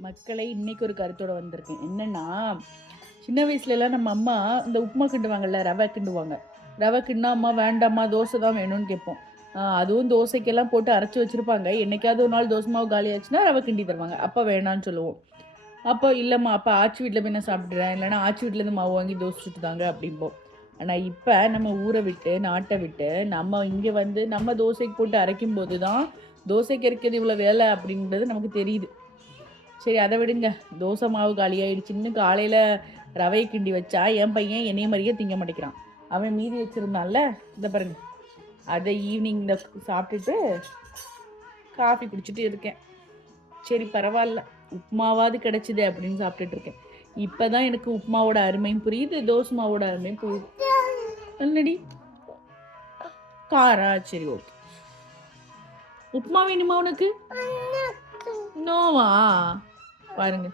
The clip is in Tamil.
மக்களை இன்னைக்கு ஒரு கருத்தோட வந்திருக்கேன். என்னன்னா, சின்ன வயசுலலாம் நம்ம அம்மா இந்த உப்புமா கிண்டுவாங்கல்ல, ரவை கிண்டுவாங்க. ரவை கிண்டுனா, "அம்மா வேண்டாம்மா, தோசை தான் வேணும்னு" கேட்போம். அதுவும் தோசைக்கெல்லாம் போட்டு அரைச்சு வச்சிருப்பாங்க. என்னைக்காவது ஒரு நாள் தோசை மாவு காலியாச்சுன்னா, ரவை கிண்டி தருவாங்க. அப்ப வேணான்னு சொல்லுவோம். அப்போ இல்லம்மா, அப்ப ஆச்சி வீட்ல போய் நான் சாப்பிட்டுறேன். இல்லன்னா ஆச்சி வீட்லேருந்து மாவு வாங்கி தோசை சுட்டு தாங்க அப்படிம்போம். ஆனா இப்ப நம்ம ஊர விட்டு, நாட்ட விட்டு, நம்ம இங்க வந்து நம்ம தோசைக்கு போட்டு அரைக்கும்போது தான், தோசைக்கு அரைக்கிறது இவ்வளோ வேலை அப்படின்றது நமக்கு தெரியுது. சரி அத விடுங்க. தோசை மாவு காலியாயிடுச்சுன்னு காலையில ரவைய கிண்டி வச்சா, என் பையன் என்னைய மாரியே திங்க மாட்டேங்கிறான். அவன் மீதி வச்சிருந்தான்ல, இத பாருங்க. அத ஈவினிங்ல சாப்பிட்டுட்டு, காஃபி குடிச்சிட்டு இருக்கேன். சரி பரவால்ல. உப்புமாவாவது கிடைச்சதே அப்படின்னு சாப்பிட்டுட்டு இருக்கேன். இப்ப தான் எனக்கு உப்புமாவோட அருமையும் புரியுது, தோசை மாவோட அருமையும் புரியுது. என்னடி? காரா? சரி ஓகே. உப்புமா வேணுமா உனக்கு? நோவா? பாருங்க.